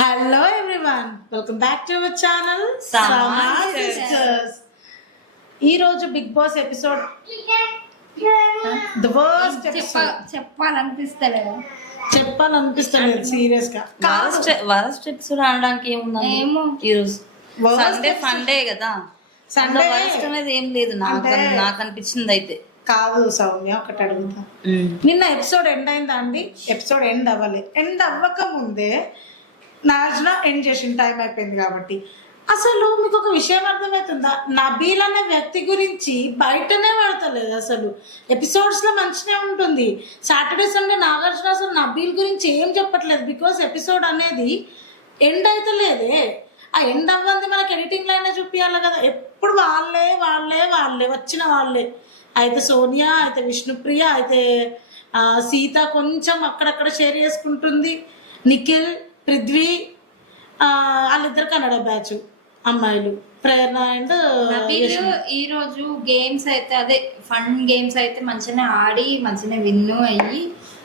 Hello everyone, welcome back to our channel Sama Sisters. ఈ రోజు Bigg Boss episode the worst episode చెప్పాలనిపిస్తలేదు. చెప్పాలనిపిస్తలేదు serious గా. Worst episode అనడానికి ఏముంది? ఏమో ఈరోజు Worst సండే episode. ఫండే కదా, సండే వరస్ట్ అనేది ఏం లేదు నాకు అనిపించింది అయితే. కాదు సౌమ్య, ఒకటి అడుగుతా. నిన్న ఎపిసోడ్ ఎండ్ అయిందా అండి? ఎపిసోడ్ ఎండ్ అవ్వలే. ఎండ్ అవ్వక ముందే నాజ్నా ఎండ్ చేసిన టైం అయిపోయింది కాబట్టి. అసలు మీకు ఒక విషయం అర్థమవుతుందా? నబీల్ అనే వ్యక్తి గురించి బయటనే పడతలేదు. అసలు ఎపిసోడ్స్ లో మంచిగా ఉంటుంది. సాటర్డే సండే నాగార్జున అసలు నబీల్ గురించి ఏం చెప్పట్లేదు. బికాస్ ఎపిసోడ్ అనేది ఎండ్ అవుతలేదే. ఆ ఎండ్ అవ్వంది మనకి ఎడిటింగ్ లైన్ చూపించాలి కదా. ఎప్పుడు వాళ్ళే వాళ్ళే వాళ్ళే వచ్చిన వాళ్ళే. అయితే సోనియా, అయితే విష్ణుప్రియ, అయితే సీత కొంచెం అక్కడక్కడ షేర్ చేసుకుంటుంది. నిఖిల్, పృథ్వీ, వాళ్ళిద్దరు కన్నడ బ్యాచ్ అమ్మాయిలు, ప్రేరణ అండ్ ఈ రోజు గేమ్స్ అయితే అదే ఫన్ గేమ్స్ అయితే మంచిగానే ఆడి మంచిగానే విన్ను అయ్యి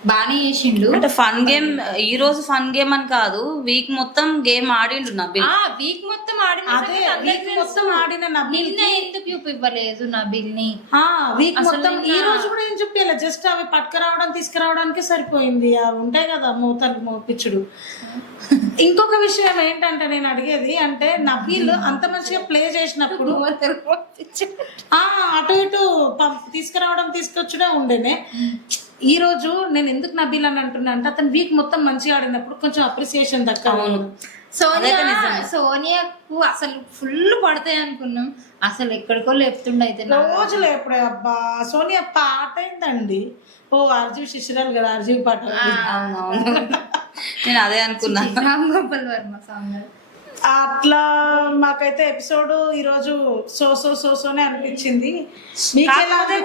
బానే చేసిండు. అంటే ఫన్ గేమ్ ఈ రోజు ఫన్ గేమ్ అని కాదు, వీక్ మొత్తం గేమ్ ఆడిండు నబీల్. వీక్ మొత్తం ఆడిన నబీల్ ఎందుకు చూపివ్వలేదు నబీల్ ని? వీక్ మొత్తం ఈ రోజు కూడా ఏం చూపించలేదు. జస్ట్ అవి పట్టుకురావడం తీసుకురావడానికి సరిపోయింది. అవి ఉంటాయి కదా మూతలు మోపిచ్చుడు. ఇంకొక విషయం ఏంటంటే నేను అడిగేది అంటే నబీల్ అంత మంచిగా ప్లే చేసినప్పుడు అటు ఇటు తీసుకురావడం తీసుకొచ్చుడే ఉండేనే. ఈ రోజు నేను ఎందుకు నబీల్ అని అంటున్నా అంటే అతను వీక్ మొత్తం మంచిగా ఆడినప్పుడు కొంచెం అప్రిసియేషన్ దక్కాలి. సోనియాకు అసలు ఫుల్ పడతాయి అనుకున్నాం, అసలు ఎక్కడికో లేపుతుండే. అయితే రోజు లేపుడే. అబ్బా సోనియా పాట అయిందండి. ఓ ఆర్జీవి శిశిరాలు కదా, ఆర్జీవి పాట. నేను అదే అనుకున్నా. రామ్ గోపాల్ వర్మ సాంగ్ అట్లా మాకైతే ఎపిసోడ్ ఈరోజు సోనే అనిపించింది.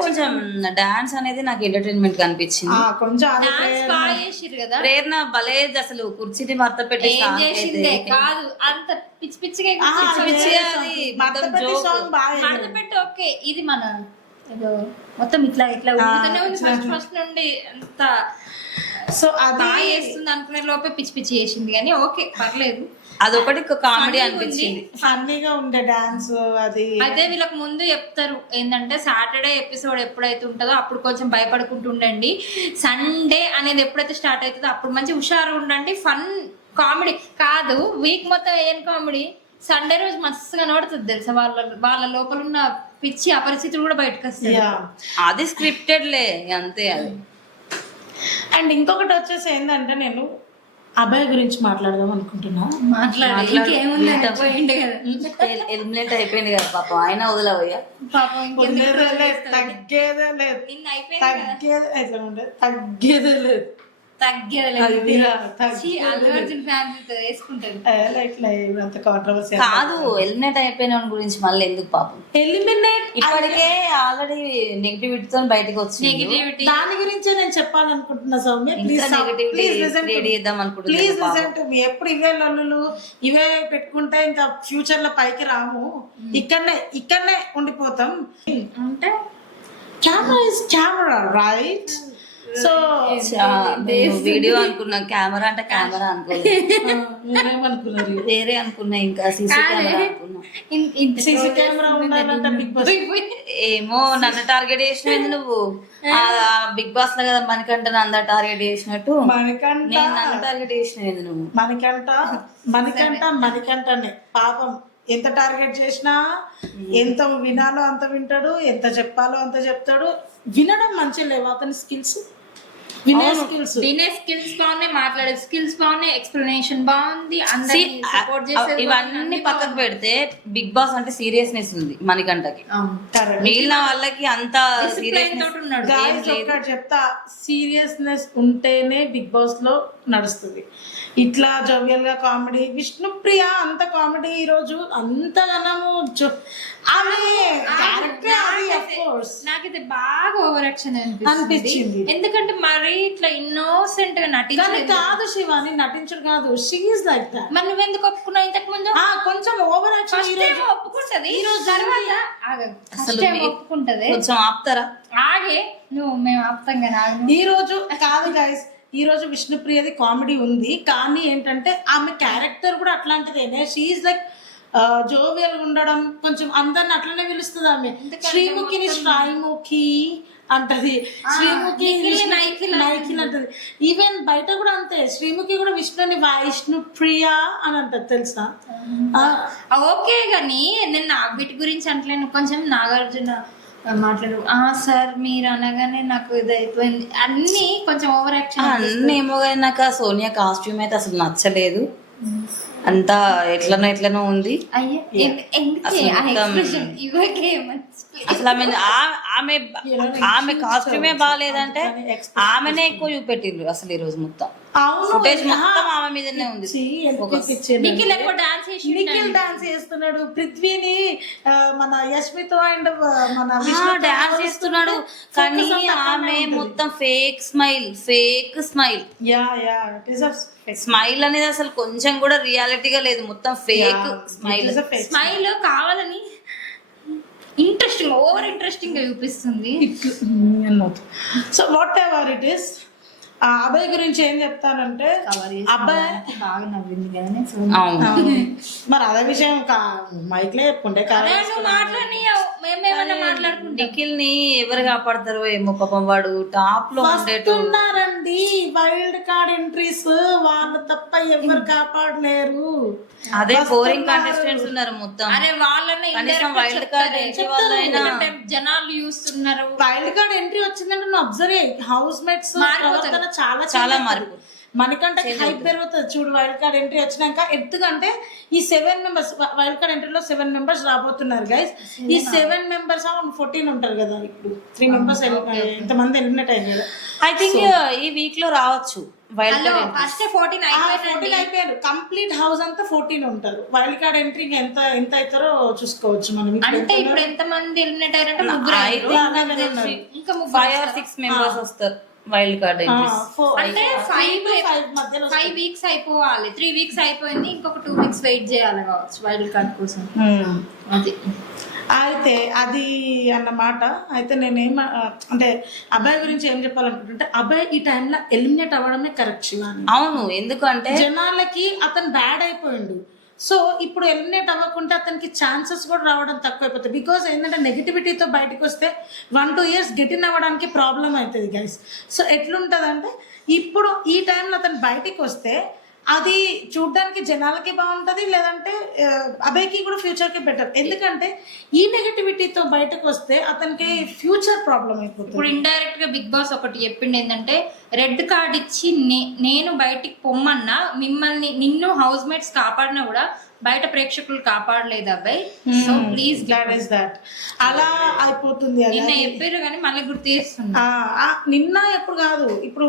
కొంచెం డాన్స్ అనేది నాకు ఎంటర్టైన్మెంట్ అనిపించింది. ప్రేరణ భలే అసలు కుర్చీని మర్త పెట్టి కాదు అంత పిచ్చి పిచ్చిగా ఓకే. ఇది మన మొత్తం ఇట్లా ఇట్లా ఫస్ట్ నుండి అంత సో అది చేస్తుంది అనుకునే లోపే పిచ్చి పిచ్చి చేసింది, కానీ ఓకే పర్లేదు. అదొకటి కామెడీ అనిపించింది, ఫన్నీగా ఉండే డాన్స్ అది. అయితే వీళ్ళకి ముందు చెప్తారు ఏంటంటే సాటర్డే ఎపిసోడ్ ఎప్పుడైతే ఉంటుందో అప్పుడు కొంచెం భయపడుకుంటూ ఉండండి, సండే అనేది ఎప్పుడైతే స్టార్ట్ అవుతుందో అప్పుడు మంచి హుషారు ఉండండి. ఫన్ కామెడీ కాదు, వీక్ మొత్తం ఏం కామెడీ. సండే రోజు మస్తుగా నడుతుంది తెలుసా, వాళ్ళ లోపల ఉన్న పిచ్చి అపరిచితులు కూడా బయటకు వస్తాయి. అది స్క్రిప్టెడ్ లే అంతే అది. అండ్ ఇంకొకటి వచ్చేసి ఏంటంటే నేను అబ్బాయి గురించి మాట్లాడదాం అనుకుంటున్నా. ఎలిమినేట్ అయిపోయింది కదా పాపం, ఆయన వదలవయ్యా పాపం. తగ్గేదే లేదు. కాదు ఎలిమినేట్ అయిపోయిన గురించి మళ్ళీ ఎందుకు పాపం. ఎలిమినేట్ ఇప్పటికే ఆల్రెడీ నెగిటివిటీతో బయటకు వచ్చింది. దాని గురించే నేను చెప్పాలనుకుంటున్నా సౌమ్య. ఎప్పుడు ఇవే లొల్లులు ఇవే పెట్టుకుంటే ఇంకా ఫ్యూచర్ లో పైకి రాము. ఇక్కడనే ఉండిపోతాం. అంటే camera is camera right. So video అనుకున్నా, కెమెరా అంటే కెమెరా అనుకోలేదు, వేరే అనుకున్నా. ఇంకా సీసీ కెమెరా అనుకున్నా. సీసీ కెమెరా ఉండాలంటే బిగ్ బాస్ ఏమో నన్ను టార్గెట్ చేసినది నువ్వు. బిగ్ బాస్ లో కదా మణికంఠ అందరు టార్గెట్ చేసినట్టు నేను నన్ను టార్గెట్ చేసినది నువ్వు. మణికంఠనే పాపం ఎంత టార్గెట్ చేసినా ఎంత వినాలో అంత వింటాడు, ఎంత చెప్పాలో అంత చెప్తాడు. వినడం మంచిగా లేవు అతని స్కిల్స్. వినే స్కిల్స్ బాగున్నాయి, మాట్లాడే స్కిల్స్ బాగున్నాయి, ఎక్స్ప్లెనేషన్ బాగుంది. ఇవన్నీ పక్కకు పెడితే బిగ్ బాస్ అంటే సీరియస్నెస్ ఉంది మనకంటకి. మిగిలిన వాళ్ళకి అంత చెప్తా, సీరియస్నెస్ ఉంటేనే బిగ్ బాస్ లో నడుస్తుంది. ఇట్లా జోవియల్ గా కామెడీ. విష్ణుప్రియ అంత కామెడీ ఈ రోజు అంతగానము నాకైతే బాగా ఓవర్ యాక్షన్ అనిపించింది. ఎందుకంటే మరి ఇట్లా ఇన్నోసెంట్ గా నటించాలి కాదు శివాని, నటించడు కాదు. She is like that. మరి నువ్వు ఎందుకు ఒప్పుకున్నావు ఇంతకు ముందు? కొంచెం ఓవర్ యాక్షన్ ఒప్పుకుంటది ఈ రోజు తర్వాత ఒప్పుకుంటది. కొంచెం ఆపుతారా? ఆగే నువ్వు మేము ఆపుతాం కదా. ఈ రోజు కాదు గైస్, ఈ రోజు విష్ణుప్రియది కామెడీ ఉంది, కానీ ఏంటంటే ఆమె క్యారెక్టర్ కూడా అట్లాంటిదేనే. షీఈ్ లైక్ జోవియల్ ఉండడం, కొంచెం అందరిని అట్లనే పిలుస్తుంది ఆమె. శ్రీముఖిని శ్రాయిముఖి అంటది, శ్రీముఖి నైఖిల్ అంటది. ఈవెన్ బయట కూడా అంతే, శ్రీముఖి కూడా విష్ణుని వైష్ణుప్రియ అని అంటది తెలుసా. ఓకే గాని నేను నా వీటి గురించి అంటలేను, కొంచెం నాగార్జున మాట్లాడు సార్ మీరు అనగానే నాకు ఇది అయిపోయింది అన్ని కొంచెం ఓవర్ యాక్షన్ అన్నీ ఏమో కానీ నాకు ఆ సోనియా కాస్ట్యూమ్ అయితే అసలు నచ్చలేదు. అంతా ఎట్లనో ఉంది. అసలు ఆమె కాస్ట్యూమే బాగాలేదంటే ఆమెనే ఎక్కువ చూపెట్టిండ్రు అసలు ఈ రోజు మొత్తం. ఫుటేజ్ మొత్తం ఆమె మీదనే ఉంది. నిఖిల్ ఎక్కువ డాన్స్ చేస్తున్నాడు, పృథ్వీని మన యశ్మితో అండ్ మన డాన్స్ చేస్తున్నాడు, కానీ ఆమె మొత్తం ఫేక్ స్మైల్. స్మైల్ అనేది అసలు కొంచెం కూడా రియాలిటీగా లేదు, మొత్తం ఫేక్ స్మైల్ కావాలని ఇంట్రెస్టింగ్ ఓవర్ ఇంట్రెస్టింగ్ గా చూపిస్తుంది. So what ever it is, అబ్బాయి గురించి ఏం చెప్తానంటే అబ్బాయి బాగా నవ్వింది కానీ మరి అదే విషయం మైక్ లో చెప్పుకుంటే నిఖిల్ ని ఎవరు కాపాడతారో ఏమో పాపం, వాడు టాప్ లో ఉన్నారండి. వైల్డ్ కార్డ్ ఎంట్రీస్ వాళ్ళు తప్ప ఎవరు కాపాడలేరు. అదే బోరింగ్ కంటెస్టెంట్స్ ఉన్నారు మొత్తం. అరే వాళ్ళని కనీసం వైల్డ్ కార్డ్ ఎంట్రీ వాళ్ళైనా జనాలు చూస్తున్నారు. వైల్డ్ కార్డ్ ఎంట్రీ వచ్చిందంటే నువ్వు అబ్జర్వ్ హౌస్ మేట్స్ చాలా చాలా మార్పు. మనకంటే హైప్ పెరుగుతుంది చూడు వైల్డ్ కార్డ్ ఎంట్రీ వచ్చినాక. ఎందుకంటే ఈ 7 మెంబర్స్ వైల్డ్ కార్డ్ ఎంట్రీలో 7 మెంబర్స్ రాబోతున్నారు గైస్. ఈ 7 మెంబర్స్ 14 ఉంటారు కదా, ఇప్పుడు 3 మెంబర్స్ ఇంతమంది ఎలిమినేట్ అయ్యారు కదా. ఐ థింక్ ఈ వీక్ లో రావచ్చు వైల్డ్ కార్డ్. ఫస్ట్ 14 అయిపోయారు, కంప్లీట్ హౌస్ అంతా 14 ఉంటారు. వైల్డ్ కార్డ్ ఎంట్రీ ఎంత అవుతారో చూసుకోవచ్చు మనం. అంటే ఇప్పుడు ఎంత మంది ఎలిమినేట్ అయ్యారంటే 5 or 6 మెంబర్స్ వస్తారు వైల్డ్ కార్డ్ ఎంట్రీస్. అంటే 5 వీక్స్ అయిపోవాలి, 3 వీక్స్ అయిపోయింది, ఇంకొక 2 వీక్స్ వెయిట్ చేయాలి కావచ్చు వైల్డ్ కార్డ్ కోసం. అది అయితే అది అన్నమాట. అయితే నేనేం అంటే అబ్బాయి గురించి ఏం చెప్పాలనుకుంటుంటే, అబ్బాయి ఈ టైంలో ఎలిమినేట్ అవ్వడమే కరెక్ట్ శివాని. అవును, ఎందుకంటే జనాలకి అతను బ్యాడ్ అయిపోయిండు. సో ఇప్పుడు ఎలిమినేట్ అవ్వకుంటే అతనికి ఛాన్సెస్ కూడా రావడం తక్కువైపోతాయి. బికాజ్ ఏంటంటే నెగిటివిటీతో బయటకు వస్తే 1-2 years గెటిన్ అవ్వడానికి ప్రాబ్లం అవుతుంది గైస్. సో ఎట్లుంటుందంటే ఇప్పుడు ఈ టైంలో అతను బయటికి వస్తే అది చూడడానికి జనాలకి బాగుంటుంది, లేదంటే అబ్బాయికి కూడా ఫ్యూచర్కి బెటర్. ఎందుకంటే ఈ నెగటివిటీతో బయటకు వస్తే అతనికి ఫ్యూచర్ ప్రాబ్లం అయిపోతుంది. ఇప్పుడు ఇండైరెక్ట్ గా బిగ్ బాస్ ఒకటి చెప్పిండు ఏంటంటే, రెడ్ కార్డ్ ఇచ్చి నేను బయటికి పొమ్మన్నా మిమ్మల్ని నిన్ను హౌస్ మేట్స్ కాపాడినా కూడా బయట ప్రేక్షకులు కాపాడలేదు అబ్బాయి. సో ప్లీజ్ దట్ అలా అయిపోతుంది. నిన్న చెప్పారు కానీ మళ్ళీ గుర్తు చేస్తున్నా. నిన్న ఎప్పుడు కాదు, ఇప్పుడు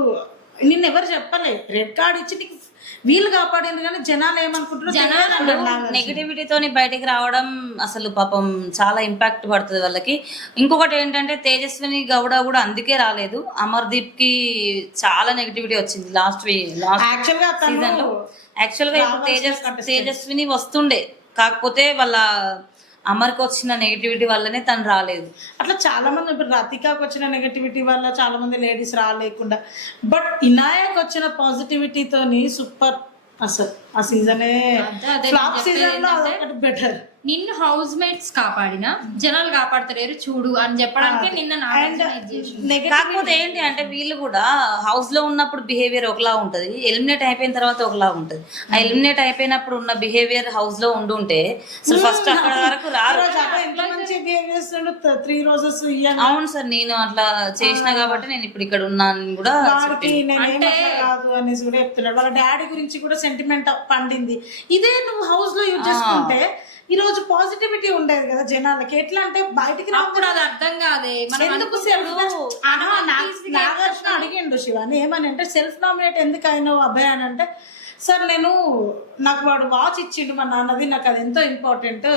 నిన్న ఎవరు చెప్పలే. రెడ్ కార్డ్ ఇచ్చి నీకు వీళ్ళు కాపాడింది, కానీ జనాలు ఏమనుకుంటున్నారు, నెగిటివిటీతో బయటికి రావడం అసలు పాపం చాలా ఇంపాక్ట్ పడుతుంది వాళ్ళకి. ఇంకొకటి ఏంటంటే తేజస్విని గౌడ కూడా అందుకే రాలేదు. అమర్దీప్ కి చాలా నెగిటివిటీ వచ్చింది లాస్ట్ సీజన్ లో. యాక్చువల్ గా ఇప్పుడు తేజస్విని వస్తుండే, కాకపోతే వాళ్ళ అమర్కి వచ్చిన నెగిటివిటీ వల్లనే తను రాలేదు. అట్లా చాలా మంది, ఇప్పుడు రతికాకి వచ్చిన నెగిటివిటీ వల్ల చాలా మంది లేడీస్ రాలేకుండా, బట్ ఇనాయక్ వచ్చిన పాజిటివిటీతోని సూపర్. అసలు ఆ సీజనే ఫ్లాప్ సీజన్ లో అదొకటి బెటర్. నిన్ను హౌస్ మేట్స్ కాపాడినా జనాలు కాపాడతలేరు చూడు అని చెప్పడానికి నిన్న. కాకపోతే ఏంటి అంటే వీళ్ళు కూడా హౌస్ లో ఉన్నప్పుడు బిహేవియర్ ఒకలా ఉంటది, ఎలిమినేట్ అయిపోయిన తర్వాత ఒకలా ఉంటది. ఆ ఎలిమినేట్ అయిపోయినప్పుడు ఉన్న బిహేవియర్ హౌస్ లో ఉండుంటే అసలు ఫస్ట్ అక్కడ వరకు రారు. అవును సార్, నేను అట్లా చేసిన కాబట్టి నేను ఇప్పుడు ఇక్కడ ఉన్నాను కూడా కాదు అనేసి కూడా చెప్తున్నాడు. వాళ్ళ డాడీ గురించి కూడా సెంటిమెంట్ పండింది. ఇదే నువ్వు హౌస్ లో యూజ్ చేసుకుంటే ఈ రోజు పాజిటివిటీ ఉండేది కదా జనాలకి. ఎట్లా అంటే బయటికి రాప్పుడు అది అర్థం కాదే. నాగార్జున అడిగిండు శివాని ఏమని అంటే, సెల్ఫ్ నామినేట్ ఎందుకు అయినావు అబ్బాయి అని అంటే, సార్ నాకు వాడు వాచ్ ఇచ్చిండు మా నాన్నది, నాకు అది ఎంతో ఇంపార్టెంట్,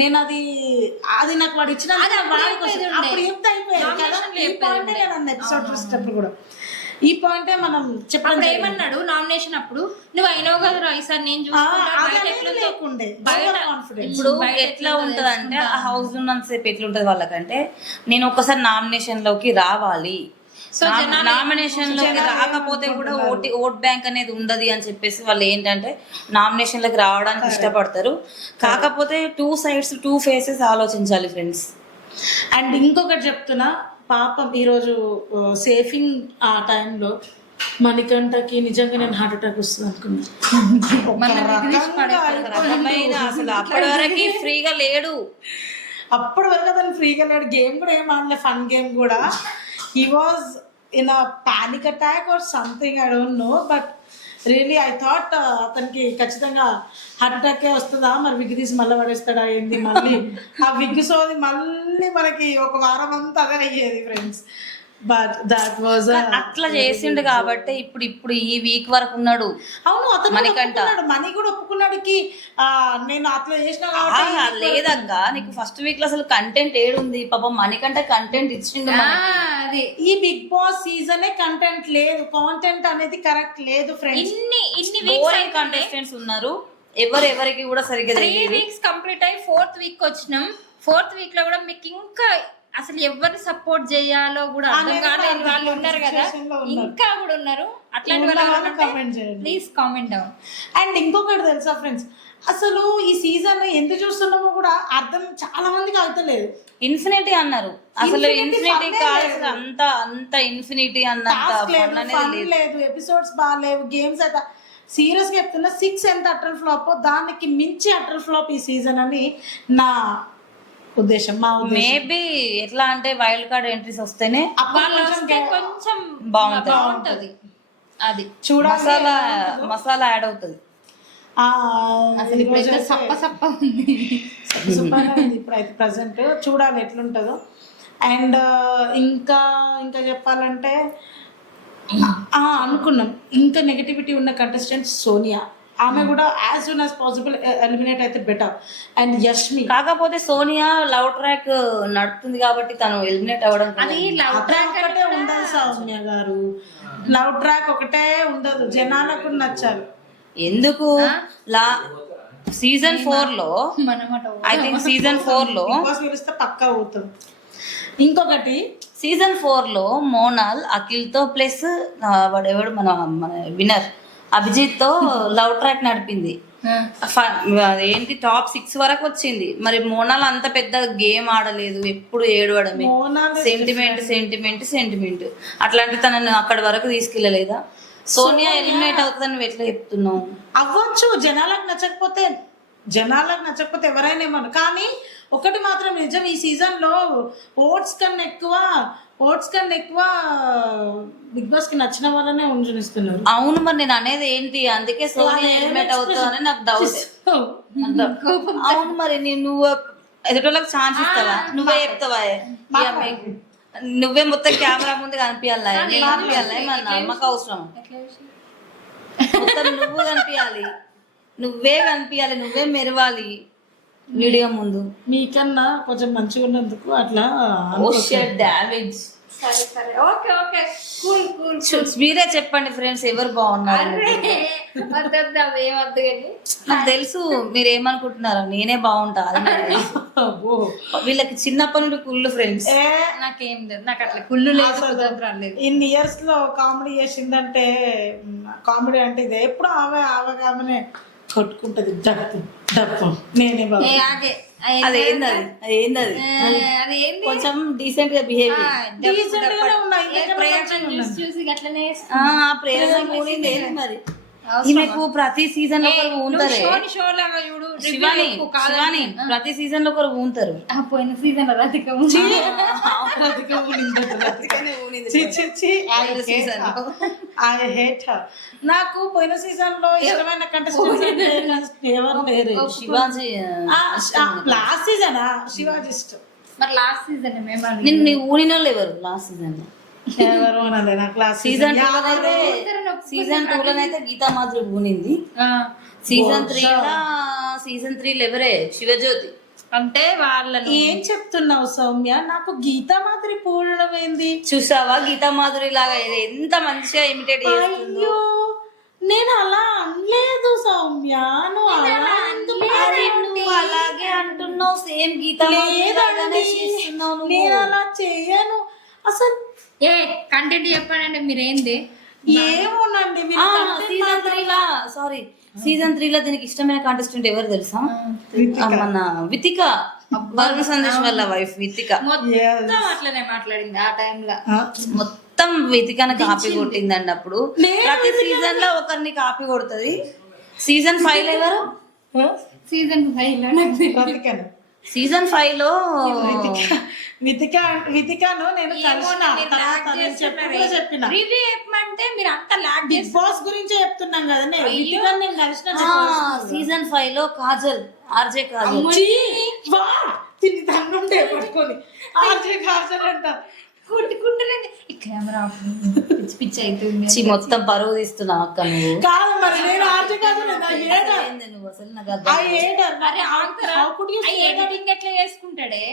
నేను అది నాకు వాడు ఇచ్చిన అప్పుడు చెప్తే అయిపోయాడు కదా. ఈ పాయింటే నేను అన్న ఎపిసోడ్ చూసేటప్పుడు కూడా ఈ పాయింటే మనం చెప్పండి. ఏమన్నాడు నామినేషన్ అప్పుడు, నువ్వు అయినావు కదా ఈసారి నేను లేకుండే. ఇప్పుడు ఎట్లా ఉంటది అంటే ఆ హౌస్ ఉన్నంతసేపు ఎట్లుంటది వాళ్ళకంటే, నేను ఒకసారి నామినేషన్ లోకి రావాలి, సో నామినేషన్ లోకి రాకపోతే కూడా ఓట్ బ్యాంక్ అనేది ఉండదు అని చెప్పేసి వాళ్ళు ఏంటంటే నామినేషన్ లోకి రావడానికి ఇష్టపడతారు. కాకపోతే 2 sides 2 faces ఆలోచించాలి ఫ్రెండ్స్. అండ్ ఇంకొకటి చెప్తున్నా, పాపం ఈరోజు సేఫింగ్ ఆ టైంలో మణికంఠకి నిజంగా నేను హార్ట్ అటాక్ వస్తుంది అనుకున్నాను. అసలు అప్పటి వరకు ఫ్రీగా లేడు, అప్పటి వరకు అతను ఫ్రీగా లేడు. గేమ్ కూడా ఏం ఆడలే, ఫన్ గేమ్ కూడా. He was in a panic attack or something, I don't know. But really I thought అతనికి ఖచ్చితంగా హార్ట్ అటాకే వస్తుందా, మరి విగ్ తీసి మళ్ళీ పడేస్తాడా ఏంది. మళ్ళీ ఆ విగ్ సోది మళ్ళీ మనకి ఒక వారం అంతా అదే అయ్యేది ఫ్రెండ్స్. బట్ దట్ వాజ్ అట్లా చేసిండు కాబట్టి ఇప్పుడు ఈ వీక్ వరకు ఉన్నాడు. అవును, అతను మనీ కూడా ఒప్పుకున్నాడు నేను అట్లా చేసిన. లేదక్క, నీకు ఫస్ట్ వీక్ లో అసలు కంటెంట్ ఏడుంది పాపం. మణికంఠ కంటెంట్ ఇచ్చిండు. ఈ బిగ్ బాస్ సీజనే కంటెంట్ లేదు, కాంటెంట్ అనేది కరెక్ట్ లేదు ఫ్రెండ్స్. ఇన్ని కంటెస్టెంట్స్ ఉన్నారు, ఎవరికి కూడా సరిగ్గా 3 weeks కంప్లీట్ అయ్యి 4th week వచ్చినాం. 4th week లో కూడా మీకు ఇంకా అసలు ఎవరిని సపోర్ట్ చేయాలో కూడా అర్థం కాలేదు. వాళ్ళు ఉన్నారు కదా, ఇంకా కూడా ఉన్నారు. అట్లాంటి వాళ్ళు ప్లీజ్ కామెంట్ డౌన్. అండ్ ఇంకొకటి తెలుసా ఫ్రెండ్స్, అసలు ఈ సీజన్ ఎందుకు చూస్తున్నామో కూడా అర్థం చాలా మందికి అవుతలేదు. ఇన్ఫినిటీ అన్నారు, అసలు ఇన్ఫినిటీ కాదు, అంత ఇన్ఫినిటీ లేదు, ఎపిసోడ్స్ బాగాలేవు, గేమ్స్ అయితే సీరియస్ గా చెప్తున్నా. 6 ఎంత అటర్ ఫ్లాప్, దానికి మించి అటర్ ఫ్లాప్ ఈ సీజన్ అని నా ఉద్దేశం. మేబీ ఎట్లా అంటే వైల్డ్ కార్డ్ ఎంట్రీస్ వస్తేనే కొంచెం బాగుంటది. అది చూడాలి, మసాలా యాడ్ అవుతుంది. ఇప్పుడైతే ప్రజెంట్ చూడాలి ఎట్లుంటుందో. అండ్ ఇంకా చెప్పాలంటే అనుకున్నాం ఇంకా నెగటివిటీ ఉన్న కంటెస్టెంట్ సోనియా. ఆమె కూడా as soon as possible eliminate అయితే బెటర్. అండ్ యష్మి, కాకపోతే సోనియా లవ్ ట్రాక్ నడుతుంది కాబట్టి తను ఎలిమినేట్ అవ్వడం. అది లవ్ ట్రాక్ ఒకటే ఉండదు సౌమ్య గారు, లవ్ ట్రాక్ ఒకటే ఉండదు, జనాలకు నచ్చాలి. ఎందుకు సీజన్ 4 లో ఐ థింక్ సీజన్ 4 లో పిలిస్తే పక్కా అవుతుంది. ఇంకొకటి సీజన్ 4 లో మోనాల్ అఖిల్ తో ప్లస్ వాడెవడు మన విన్నర్ అభిజిత్ తో లవ్ ట్రాక్ నడిపింది. ఏంటి టాప్ 6 వరకు వచ్చింది. మరి మోనాల్ అంత పెద్ద గేమ్ ఆడలేదు, ఎప్పుడు ఏడవడమే, సెంటిమెంట్ అట్లాంటి తనని అక్కడి వరకు తీసుకెళ్ళలేదా? సోనియా ఎలిమినేట్ అవుతుందని నువ్వు ఎట్లా చెప్తున్నావు? అవ్వచ్చు, జనాలకు నచ్చకపోతే ఎవరైనా ఏమన్నా. కానీ ఒకటి మాత్రం నిజం, ఈ సీజన్ లో ఓట్స్ కన్నా ఎక్కువ బిగ్ బాస్ కి నచ్చిన వాళ్ళనే ఉంచునిస్తున్నారు. అవును, మరి నేను అనేది ఏంటి, అందుకే సోనియా ఎలిమినేట్ అవుతుందని నాకు డౌట్. అవును, మరి నువ్వు ఎదుటోళ్ళకి ఛాన్స్ ఇస్తావా? నువ్వే చెప్తావా? నువ్వే మొత్తం కెమెరా ముందు కనిపించాలి, మాకు అవసరం మొత్తం నువ్వు కనిపించాలి, నువ్వే మెరవాలి వీడియో ముందు. మీకన్నా కొంచెం మంచిగా ఉన్నందుకు అట్లా డ్యామేజ్. మీరే చెప్పండి ఫ్రెండ్స్, ఎవరు బాగున్నారు? నాకు తెలుసు మీరేమనుకుంటున్నారు, నేనే బాగుంటా. వీళ్ళకి చిన్నప్పటి నుండి కుళ్ళు ఫ్రెండ్స్. నాకేం లేదు, నాకు అట్లా కుళ్ళు లేదు. ఇన్ని ఇయర్స్ లో కామెడీ చేసిందంటే, కామెడీ అంటే ఇది ఎప్పుడు ఆమెనే కొట్టుకుంటది, డప్పు నేనే బాగా. అదేంది కొంచెం డీసెంట్ గా బిహేవ్ మరి. ఈమెకు ప్రతి సీజన్ లో ఒకరు ఊంటారు, శివాని ప్రతి సీజన్ లో ఒకరు ఊంటారు. పోయిన సీజన్ లో నాకు పోయిన సీజన్ లో ఇష్టమైన కంటెస్టెంట్ ఎవరు లేరు. శివాజీ లాస్ట్ సీజన్ శివాజీ ఇష్టం. మరి లాస్ట్ సీజన్ నిన్ను ఊనిన వాళ్ళు ఎవరు లాస్ట్ సీజన్ లో? సీజన్ 2 లోనైతే గీతా మాధురి ఊనింది. సీజన్ 3 లో ఎవరే? శివజ్యోతి. అంటే వాళ్ళని ఏం చెప్తున్నావు సౌమ్య? నాకు గీతా మాధురి పూడడం ఏంది? చూసావా, గీతా మాధురి లాగా ఎంత మంచిగా ఇమిటేట్ చేస్తుందో. అయ్యో, నేను అలా అనలేదు సౌమ్య, నువ్వు అలాగే అంటున్నావు. సేమ్ గీతా నేను అలా చేయను అసలు. కంటెంట్ చెప్పానంటే మీరేంది ఏమోనండి సీజన్ 3 లో దీనికి ఇష్టమైన కాంటెస్టెంట్ ఎవరు తెలుసా? మన వితిక, వరుణ్ సందేశ్ వాళ్ళ వైఫ్ వితిక. మొత్తం అట్లనే మాట్లాడింది ఆ టైంలో. మొత్తం వితికను కాపీ కొట్టిందండి. అప్పుడు ప్రతి సీజన్ లో ఒకరిని కాపీ కొడుతుంది. సీజన్ 5 లో ఎవరు? సీజన్ 5 లో నాకు బ్రతికాను. సీజన్ 5 లో వితికాను నేను కలిసిన తర్వాత నేను చెప్పిన రివ్యూ చెప్పమంటే మీరు అంత లాగ్ బిగ్ బాస్ గురించే చెప్తున్నాం కదా వితికాను నేను కలిసిన సీజన్ 5 లో కాజల్, ఆర్జే కాజల్. తిని దండుండే పట్టుకొని ఆర్జే కాజల్ అంట కొట్టుకుంటున్నది. ఈ కెమెరా పిచ్చి పిచ్చి అవుతుంది. మొత్తం పరువు తీస్తున్నా అక్క నువ్వు. కాదు మరి నేను ఆర్జే కాజల్ నువ్వు అసలు నాకు ఎడిటింగ్ ఎట్లా చేసుకుంటాడే?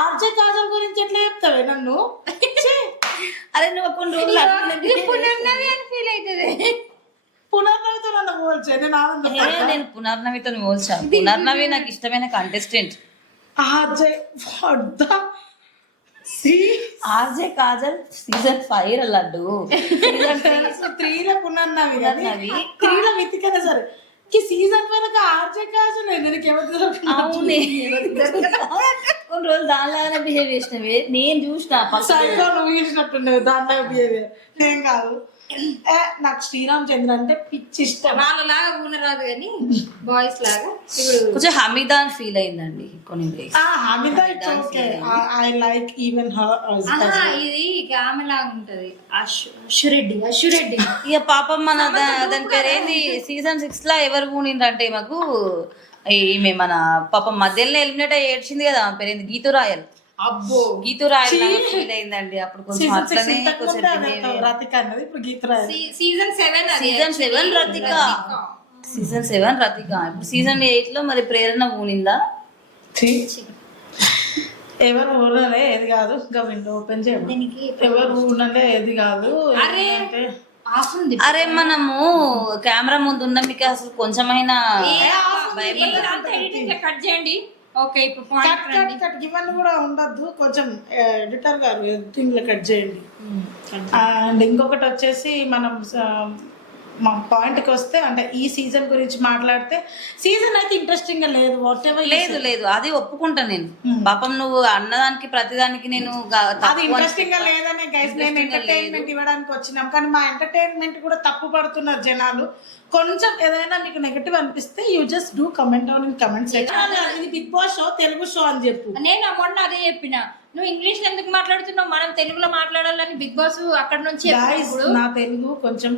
ఆర్జే కాజల్ గురించి ఎట్లా చెప్తావే నన్ను? అరే నువ్వు కొన్ని రోజులు పునర్నవి అని ఫీల్ అవుతుంది. పునర్నవితో నన్ను పోల్చే నేను ఆనందం. నేను పునర్నవితో పోల్చా. పునర్నవి నాకు ఇష్టమైన contestant. RJ RJ Kajal season 5 laddu. Season 3 Punarnavi 3 వితికనే సరే సీజన్ 5 ఆర్జే కాజల్ అవునే కొన్ని రోజులు దానిలాగానే బిహేవ్ చేసినవి నేను చూసిన. నువ్వు చూసినట్టుండేవి దాంట్లో బిహేవియర్ ఏం కాదు. నాకు శ్రీరామ్ చంద్ర అంటే పిచ్చి ఇష్టం. వాళ్ళలాగా ఊనరాదు కానీ బాయ్స్ లాగా కొంచెం హమీదా అని ఫీల్ అయిందండి కొన్ని days. Hamida I like even her. ఇది ఆమెలాగా ఉంటది అశురెడ్డి. ఇక పాపం మన దాని పేరు ఏంది సీజన్ 6 లో ఎవరు పూనిండ్రంటే మాకు ఈమె మన పాపం మధ్యలో ఎలిమినేట్ అయ్యి ఏడ్చింది కదా, ఆమె పేరు ఏంది గీతూ రాయల్. అబ్బో గీతూ రాయల్ ఫీల్ అయిందండి అప్పుడు కొంచెం అట్లనే కొంచెం. సీజన్ 7 రతిక. సీజన్ 7 రతిక. ఇప్పుడు సీజన్ 8 లో మరి ప్రేరణ పూనిందా? ఎవరు ఊళ్ళో ఏది కాదు ఇంకా విండో ఓపెన్ చేయండి. ఎవరు ఊళ్ళో ఏది కాదు. అరే మనము కెమెరా ముందు ఉన్న మీకు అసలు కొంచెమైనా కట్ చేయండి. ఓకే ఇప్పుడు ఇవన్నీ కూడా ఉండద్దు, కొంచెం ఎడిటర్ గారు ఎడిటింగ్ లో కట్ చేయండి. అండ్ ఇంకొకటి వచ్చేసి మనం మా పాయింట్కి వస్తే అంటే ఈ సీజన్ గురించి మాట్లాడితే సీజన్ అయితే ఇంట్రెస్టింగ్ గా లేదు. వాట్ ఎవర్ లేదు అది ఒప్పుకుంటా నేను. పాపం నువ్వు అన్నదానికి ప్రతిదానికి నేను అది ఇంట్రెస్టింగ్ గా లేదనే గైస్ నేను ఎంటర్టైన్మెంట్ ఇవ్వడానికి వచ్చినాం, కానీ మా ఎంటర్టైన్మెంట్ కూడా తప్పు పడుతున్నారు జనాలు. కొంచెం ఏదైనా మీకు నెగటివ్ అనిపిస్తే you just do comment down in comment section. ఇది Bigg Boss show Telugu show అని చెప్పు. నేను మొన్న అదే చెప్పిన, నువ్వు ఇంగ్లీష్ ఎందుకు మాట్లాడుతున్నావు, మనం తెలుగులో మాట్లాడాలని బిగ్ బాస్ అక్కడ నుంచి. నా తెలుగు కొంచెం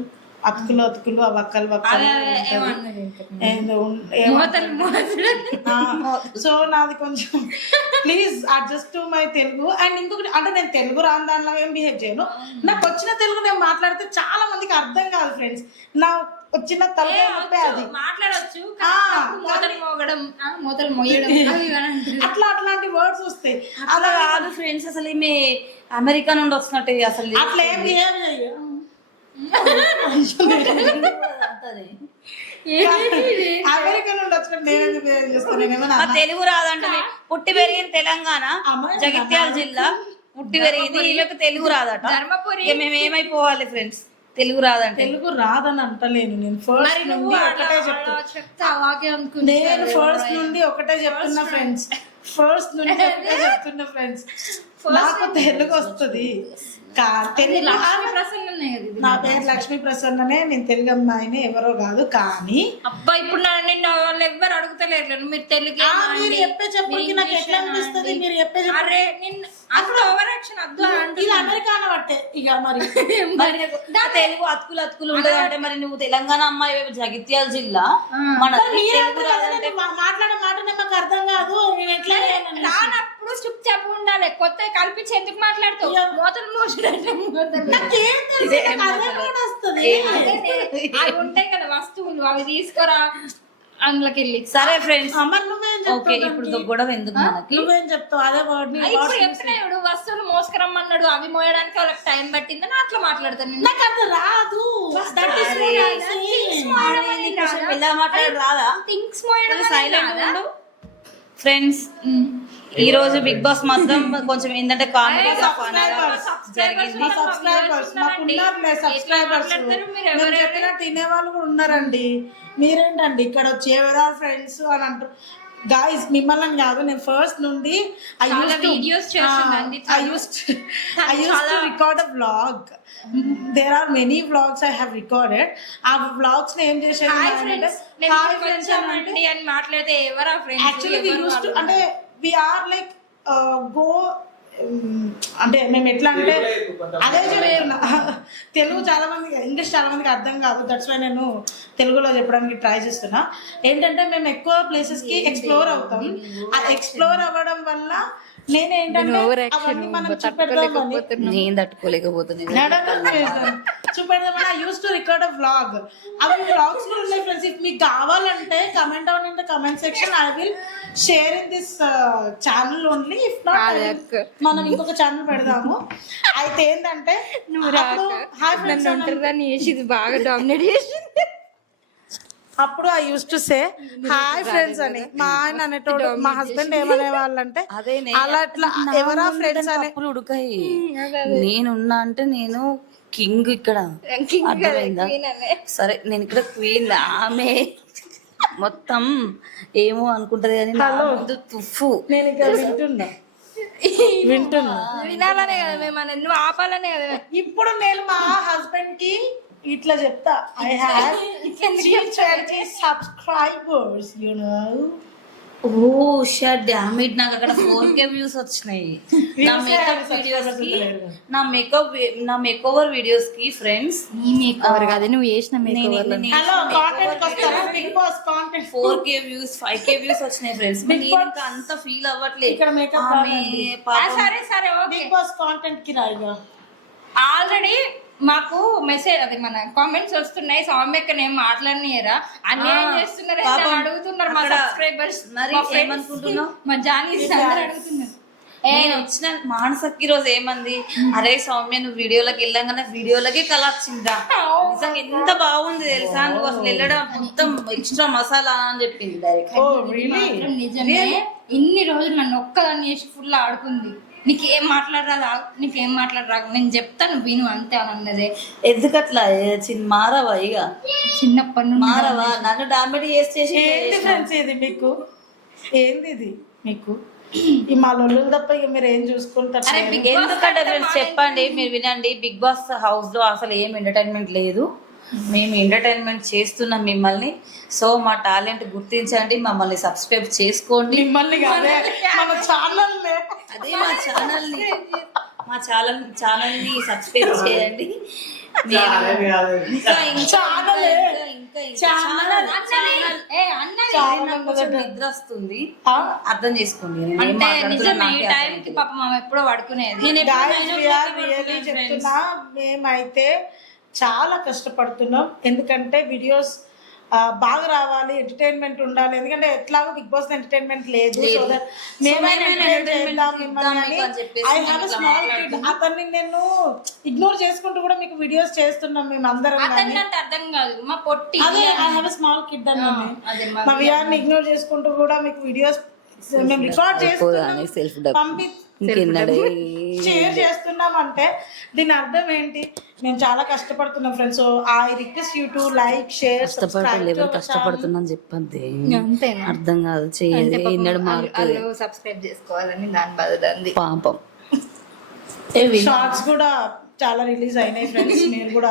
అతుకులు వక్కలు సో నాది కొంచెం please adjust to my Telugu. And ఇంకొకటి అంటే నేను తెలుగు రాని దానిలో ఏం బిహేవ్ చేయను. నాకు వచ్చిన తెలుగు నేను మాట్లాడితే చాలా మందికి అర్థం కాదు ఫ్రెండ్స్. నా వచ్చిన తలపే అది మాట్లాడచ్చు అట్లాంటి వర్డ్స్ వస్తాయి. అలా కాదు ఫ్రెండ్స్, అసలు ఈమె అమెరికా నుండి వస్తున్నట్టు అసలు అట్లా ఏం బిహేవ్ చేయు. అమెరికా నుండి వచ్చినట్టు తెలుగు రాదంటే పుట్టి పెరిగిన తెలంగాణ జగిత్యాల జిల్లా పుట్టి పెరిగింది, ఈమెకు తెలుగు రాదట. మేము ఏమైపోవాలి ఫ్రెండ్స్ తెలుగు రాదంటే? తెలుగు రాదని అంటలేను నేను. ఫస్ట్ నుండి ఒకటే చెప్తున్నా ఫ్రెండ్స్. ఫస్ట్ నుండి ఒకటే చెప్తున్నా ఫ్రెండ్స్, నాకు తెలుగు వస్తుంది. నా పేరు లక్ష్మీ ప్రసన్ననే, నేను తెలుగు అమ్మాయిని, ఎవరో కాదు. కానీ అబ్బా ఇప్పుడు నిన్న వాళ్ళు ఎవ్వరు అడుగుతలేరు మీరు తెలుగు మీరు చెప్పే చెప్పడానికి నాకు ఎట్లా అనిపిస్తుంది. మీరు చెప్పే అప్పుడు ఓవర్ యాక్షన్ వద్దు. ఇది అమెరికా బట్టే ఇక మరి తెలుగు అతుకులు ఉంటుంది అంటే మరి నువ్వు తెలంగాణ అమ్మాయి జగిత్యాల జిల్లా మాట్లాడే మాట నాకు అర్థం కాదు. నేను ఎట్లా రానప్పుడు చుప్ చెప్పు ఉండాలి. కొత్త కల్పించి ఎందుకు మాట్లాడుతావు? అవి ఉంటాయి కదా వస్తువులు, అవి తీసుకురా అందులోకి వెళ్ళి. సరే ఫ్రెండ్స్, ఓకే ఇప్పుడు గొడవ ఎందుకు? నువ్వేం చెప్తావు? అదే వర్డ్ ఇప్పుడు చెప్తున్నాడు, వస్తువులు మోసుకురమ్మన్నాడు, అవి మోయడానికి వాళ్ళకి టైం పట్టిందని అట్లా మాట్లాడతాను. నాకు అది రాదు. రాదా? థింగ్స్ మోయడం సైలెంట్ ఫ్రెండ్స్. ఈ రోజు బిగ్ బాస్ మాత్రం కొంచెం ఏంటంటే కామెడీగా జరిగింది. సబ్స్క్రైబర్స్ మాకున్నారులే సబ్స్క్రైబర్స్, నేను చెప్పినట్టు తినేవాళ్ళు కూడా ఉన్నారండి. మీరేంటండి ఇక్కడ వచ్చి ఎవరా ఫ్రెండ్స్ అని అంటారు. గాయస్ మిమ్మల్ని కాదు, నేను ఫస్ట్ నుండి I use to record a vlog. There are many vlogs I have recorded. ఆ వ్లాగ్స్ ని ఏం చేసేది అని మాట్లాడితే ఎవరా friends actually we use to, అంటే వి ఆర్ లైక్ గో, అంటే మేము ఎట్లా అంటే అదే చెప్తున్నా. తెలుగు చాలా మంది, ఇంగ్లీష్ చాలా మందికి అర్థం కాదు. దట్స్ వై నేను తెలుగులో చెప్పడానికి ట్రై చేస్తున్నా. ఏంటంటే మేము ఎక్కువ ప్లేసెస్ కి ఎక్స్ప్లోర్ అవుతాం. ఆ ఎక్స్ప్లోర్ అవ్వడం వల్ల నేనేంటంటే అవన్నీ మనం చూపెడదామని నేను తట్టుకోలేకపోతున్నాను. చూపెడదామని I use to record a vlog. అవి వ్లాగ్స్ కూడా ఉన్నాయి ఫ్రెండ్స్. ఇఫ్ మీకు కావాలంటే comment down in the comment section. I will share in this channel only. If not మనం ఇంకొక ఛానల్ పెడదాము. అయితే ఏంటంటే హాయ్ ఫ్రెండ్స్ బాగా డామినేట్ చేసింది. అప్పుడు I use to say hi friends అని. మా ఆయన అనేటోడు, మా హస్బెండ్ ఏమనే వాళ్ళంటే అలా అట్లా ఎవరా ఫ్రెండ్స్ అని ఉడకాయి. నేనున్నా అంటే నేను కింగ్ ఇక్కడ, అర్థమైందా? సరే నేను ఇక్కడ క్వీన్, ఆమె మొత్తం ఏమో అనుకుంటది కానీ తుఫ్ఫు. నేను ఇక్కడ వింటున్నా వినాలనే కదా మేము, నువ్వు ఆపాలనే కదా. ఇప్పుడు నేను మా హస్బెండ్ కి ఇట్లా చెప్తా, I have 320 subscribers, you know. Oh shut damn it, నాకు అక్కడ 4K వ్యూస్ వచ్చినాయి నా మేకప్ వీడియోస్ కి, నా మేకోవర్ వీడియోస్ కి. ఫ్రెండ్స్ నీ మేకోవర్ కాదు, నువ్వు చేసిన మేకోవర్. హలో కాంటెంట్ వస్తారా Bigg Boss content? 4K views 5K views వచ్చినాయి ఫ్రెండ్స్. నేను ఇంకా అంత ఫీల్ అవ్వట్లేదు. ఇక్కడ మేకప్ సరే సరే బిగ్ బాస్ కాంటెంట్ కి రాయిగా. ఆల్రెడీ మాకు మెసేజ్ అది మన కామెంట్స్ వస్తున్నాయి, సౌమ్యక్కని ఏం మాట్లాడినారా అన్యాయం చేస్తున్నారు అడుగుతున్నారు మా సబ్స్క్రైబర్స్. మా జానీస్ అందరూ అడుగుతున్నారు. నేను వచ్చిన మానసకి రోజు ఏమంది, అరే సౌమ్య నువ్వు వీడియోలోకి వెళ్ళంగానే వీడియోలకి కళ వచ్చిందా, నిజంగా ఎంత బాగుంది తెలుసా, నువ్వు అసలు వెళ్ళడం మొత్తం ఎక్స్ట్రా మసాలా అని చెప్పింది డైరెక్ట్. నిజమే, ఇన్ని రోజులు నన్ను ఒక్కదాన్ని చేసి ఫుల్ ఆడుకుంది. నీకేం మాట్లాడరా, నీకేం మాట్లాడరా, నేను చెప్తాను విను అంతే అని అన్నదే. ఎందుకట్లా మారవా? ఇక చిన్నప్పటి నుండి మారవా? నన్ను డామినేట్ చేసి ఏంటి ఫ్రెండ్స్ ఇది మీకు? ఏంది ఇది మీకు? ఈ మా లొల్లులు తప్ప ఇక మీరు ఏం చూసుకుంటారు? ఎందుకంటే ఫ్రెండ్స్ చెప్పండి, మీరు వినండి. బిగ్ బాస్ హౌస్ లో అసలు ఏం ఎంటర్టైన్మెంట్ లేదు. మేము ఎంటర్టైన్మెంట్ చేస్తున్నాం మిమ్మల్ని. సో మా టాలెంట్ గుర్తించండి, మమ్మల్ని సబ్స్క్రైబ్ చేసుకోండి. మిమ్మల్ని కాదే మన ఛానల్, అదే మా ఛానల్ ని సబ్స్క్రైబ్ చేయండి. నిద్ర వస్తుంది, అర్థం చేసుకోండి. అంటే నిజమే, ఈ టైంకి పాపం ఆమె ఎప్పుడో పడుకునేది. చెప్తున్నా, మేమైతే చాలా కష్టపడుతున్నాం. ఎందుకంటే వీడియోస్ బాగా రావాలి, ఎంటర్టైన్మెంట్ ఉండాలి. ఎందుకంటే ఎట్లాగో బిగ్ బాస్ ఎంటర్టైన్మెంట్ లేదు. అతన్ని నేను ఇగ్నోర్ చేసుకుంటూ కూడా మీకు వీడియోస్ చేస్తున్నాం మేము అందరం. అర్థం కాదు మా పొట్టి, అదే I have a small kid అన్నది. మా వియాన్ని ఇగ్నోర్ చేసుకుంటూ కూడా మీకు వీడియోస్ మేము రికార్డ్ చేస్తున్నాం, షేర్ చేస్తున్నాం. అంటే దీని అర్థం ఏంటి? నేను చాలా కష్టపడుతున్నాం friends. So I request you to like, share, కష్టపడుతున్నాను చెప్పండి. అర్థం కాదు చేయాలి, సబ్స్క్రైబ్ చేసుకోవాలని దాని బాధ పాపం. షార్ట్స్ కూడా చాలా రిలీజ్ అయినాయి ఫ్రెండ్స్, మీరు కూడా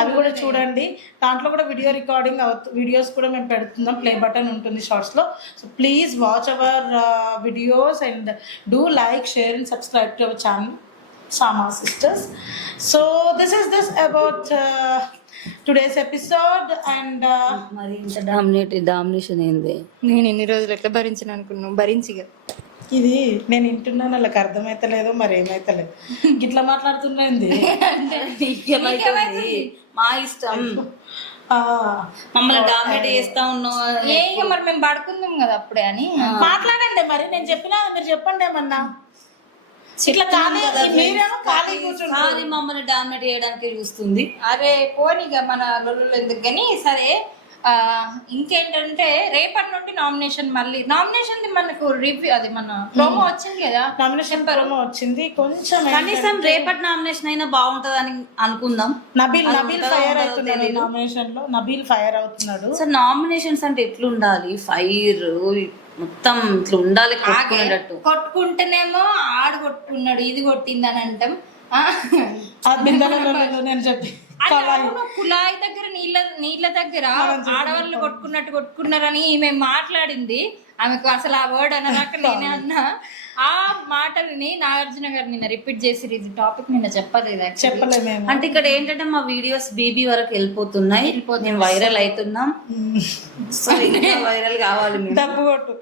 అవి కూడా చూడండి. దాంట్లో కూడా వీడియో రికార్డింగ్ వీడియోస్ కూడా మేము పెడుతున్నాం, ప్లే బటన్ ఉంటుంది షార్ట్స్ లో. So please watch our videos and do like, share and subscribe to our channel Sama Sisters. So this is about today's episode and మరి ఇంత డామినేషన్ ఏంది? నేను ఎన్ని రోజులు ఎట్లా భరించిన అనుకున్నాను, భరించిగా ఇది నేను వింటున్నాను, వాళ్ళకి అర్థమైతలేదు, మరి ఏమైతలేదు. ఇట్లా మాట్లాడుతుండేంది మా ఇష్టం, మమ్మల్ని డామినేట్ చేస్తా ఉన్నాం. మరి మేము పడుకుందాం కదా అప్పుడే అని మాట్లాడండి. మరి నేను చెప్పినా మీరు చెప్పండి ఏమన్నా. ఇట్లా మీరేమో ఖాళీ కూర్చుంటారు, మమ్మల్ని డామినేట్ చేయడానికి చూస్తుంది. అరే పోనీగా మన లొల్లు ఎందుకు కానీ. సరే ఇంకేంటంటే రేపటి నుండి నామినేషన్ మళ్ళీ నామినేషన్ మనకు రివ్యూ అది మన ప్రోమో వచ్చింది కదా నామినేషన్ ప్రోమో వచ్చింది కొంచెం కనీసం రేపటి నామినేషన్ అయినా బాగుంటదని అనుకుందాం. నబీల్ ఫైర్ అవుతున్నాడు నామినేషన్ లో, నబీల్ ఫైర్ అవుతున్నాడు. సార్ నామినేషన్స్ అంటే ఎట్లుండాలి, ఫైర్ మొత్తం ఇట్లా ఉండాలి, కొట్టుకునేటట్టు. కొట్టుకుంటేనేమో ఆడు కొట్టుకున్నాడు ఇది కొట్టింది అని అంటాం. నేను చెప్పి కుళాయి దగ్గర నీళ్ళ దగ్గర ఆడవాళ్ళు కొట్టుకున్నారని ఈమె మాట్లాడింది. ఆమెకు అసలు ఆ వర్డ్ అనరాక నేనే అన్నా. ఆ మాటని నాగార్జున గారు నిన్న రిపీట్ చేసి ఇది టాపిక్ నిన్న చెప్పలేదు. అంటే ఇక్కడ ఏంటంటే మా వీడియోస్ బీబీ వరకు వెళ్ళిపోతున్నాయి, మేము వైరల్ అవుతున్నాం. వైరల్ కావాలి, డబ్బు కొట్టు.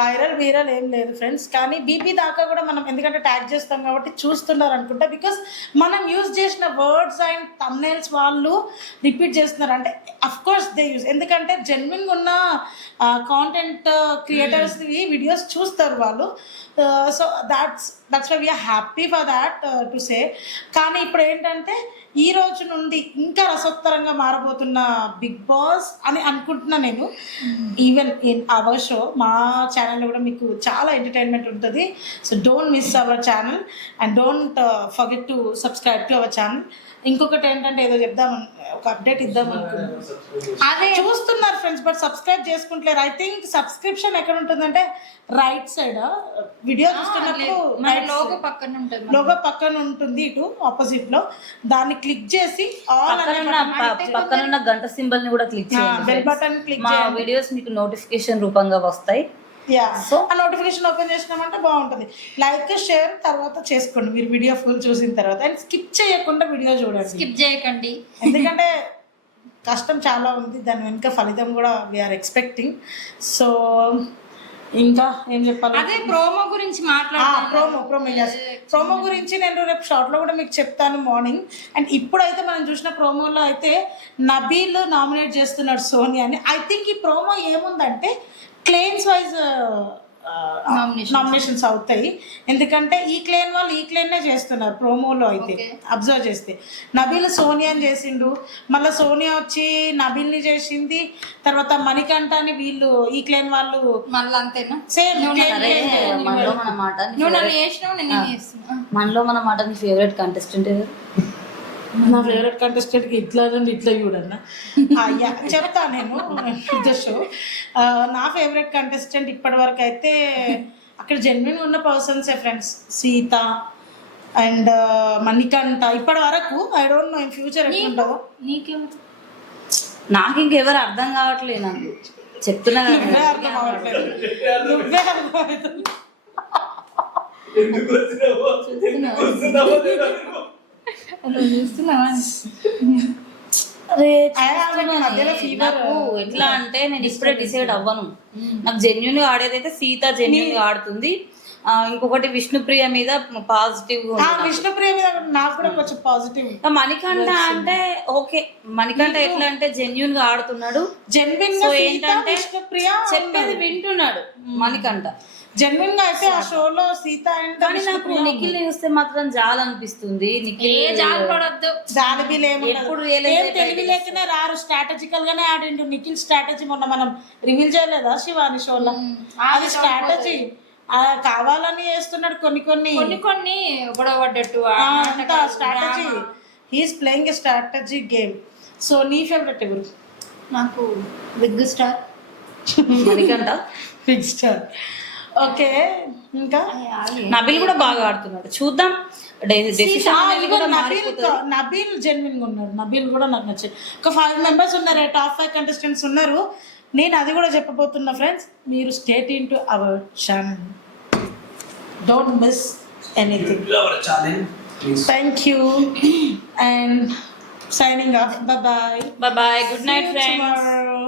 వైరల్ ఏం లేదు ఫ్రెండ్స్, కానీ బీబీ దాకా కూడా మనం ఎందుకంటే ట్యాగ్ చేస్తాం కాబట్టి చూస్తున్నారు అనుకుంటా. బికాస్ మనం యూజ్ చేసిన వర్డ్స్ అండ్ థంబ్నెయిల్స్ వాళ్ళు రిపీట్ చేస్తున్నారు అంటే అఫ్ కోర్స్ దే యూజ్, ఎందుకంటే జెన్యున్ ఉన్న కాంటెంట్ క్రియేటర్స్ వీడియోస్ చూస్తారు వాళ్ళు. So that's why we are happy for that to say. కానీ ఇప్పుడు ఏంటంటే ఈ రోజు నుండి ఇంకా రసోత్తరంగా మారబోతున్న బిగ్ బాస్ అని అనుకుంటున్నా నేను. ఈవెన్ ఇన్ అవర్ షో మా ఛానల్లో కూడా మీకు చాలా ఎంటర్టైన్మెంట్ ఉంటుంది. So don't miss our channel and don't forget to subscribe to our channel. ఇంకొకటి ఏంటంటే ఏదో చెప్దామని ఒక అప్డేట్ ఇద్దాం అనుకున్నాను. అదే చూస్తున్నారు ఫ్రెండ్స్ బట్ సబ్స్క్రైబ్ చేసుకుంటలేరు. ఐ థింక్ సబ్స్క్రిప్షన్ ఎక్కడ ఉంటుందంటే రైట్ సైడ్ వీడియో చూస్తున్నప్పుడు లోగో పక్కన ఉంటుంది, ఇటు ఆపోజిట్ లో. దాన్ని క్లిక్ చేసి పక్కన గంట సింబల్ ని కూడా క్లిక్ చేయండి. బెల్ బటన్ క్లిక్ మా వీడియోస్ మీకు నోటిఫికేషన్ రూపంగా వస్తాయి. సో ఆ నోటిఫికేషన్ ఓపెన్ చేసినామంటే బాగుంటుంది. లైక్ షేర్ తర్వాత చేసుకోండి మీరు వీడియో ఫుల్ చూసిన తర్వాత. అండ్ స్కిప్ చేయకుండా వీడియో చూడండి, స్కిప్ చేయకండి. ఎందుకంటే కష్టం చాలా ఉంది, దాని వెనుక ఫలితం కూడా వీఆర్ ఎక్స్పెక్టింగ్. సో ఇంకా ఏం చెప్పాలి, అదే ప్రోమో గురించి ప్రోమో గురించి నేను రేపు షార్ట్లో కూడా మీకు చెప్తాను మార్నింగ్. అండ్ ఇప్పుడైతే మనం చూసిన ప్రోమోలో అయితే నబీల్ నామినేట్ చేస్తున్నాడు సోనియాని. ఐ థింక్ ఈ ప్రోమో ఏముందంటే క్లెయిమ్స్ వైజ్ నామినేషన్స్ అవుతాయి, ఎందుకంటే ఈ క్లెయిమ్ వాళ్ళు ఈ క్లెయిమ్నే చేస్తున్నారు ప్రోమోలో అయితే. అబ్జర్వ్ చేస్తే నబీల్ సోనియాని చేసిండు, మళ్ళీ సోనియా వచ్చి నబీల్ని చేసింది, తర్వాత మణికంఠని వీళ్ళు ఈ క్లెయిమ్ వాళ్ళు మళ్ళీ అంతేనా సేమ్. మనలో మన మాట నీ ఫేవరెట్ కంటెస్టెంట్ ఎవరు? నా ఫేవరెట్ కంటెస్టెంట్కి ఇట్లా ఇట్లా చూడన్నా చెప్తా నేను ద షో. నా ఫేవరెట్ కంటెస్టెంట్ ఇప్పటి వరకు అయితే అక్కడ జెన్యున్ ఉన్న పర్సన్సే ఫ్రెండ్స్. సీత అండ్ మణికంఠ ఇప్పటి వరకు. I don't know in future ఎట్లుంటుందో. నాకు ఇంకెవరు అర్థం కావట్లేదు, నాకు చెప్తున్నా నువ్వే అర్థం అవుతుంది. నాకు ఎట్లా అంటే నేను ఇప్పుడే డిసైడ్ అవ్వను. నాకు జెన్యున్ గా ఆడేదైతే సీత జెన్యున్ గా ఆడుతుంది. ఇంకొకటి విష్ణుప్రియ మీద పాజిటివ్, విష్ణుప్రియ మీద నాకు కూడా కొంచెం పాజిటివ్. మణికంఠ అంటే ఓకే, మణికంఠ ఎట్లా అంటే జెన్యున్ గా ఆడుతున్నాడు, జెన్యున్ గా ఏంటంటే చెప్పేది వింటున్నాడు మణికంఠ జెన్యున్ గా. అయితే ఆ షోలో సీత కానీ నాకు నిఖిల్ చూస్తే మాత్రం జాలనిపిస్తుంది. నిఖిల్ ఎప్పుడు తెలివి లేకనే రారు, స్ట్రాటజికల్ గానే ఆడిండు. నిఖిల్ స్ట్రాటజీ మొన్న మనం రివీల్ చేయలేదా శివాని షోలో? అది స్ట్రాటజీ కావాలని చేస్తున్నాడు, కొన్ని గొడవ పడ్డట్టు strategy. He's playing a strategy game. So నీ ఫేవరెట్ ఎవరు? నాకు big star Manikanta. Big star. Okay, ఇంకా నబీల్ కూడా బాగా ఆడుతున్నాడు, చూద్దాం. నబీల్ జెన్యున్ గా ఉన్నాడు. నబీల్ కూడా నాకు నచ్చింది. ఒక 5 members ఉన్నారు, టాప్ 5 కంటెస్టెంట్స్ ఉన్నారు. నేను అది కూడా చెప్పబోతున్నా ఫ్రెండ్స్, మీరు stay tune to our channel, don't miss anything. Thank you and signing off. Bye bye. Good night friends. Tomorrow.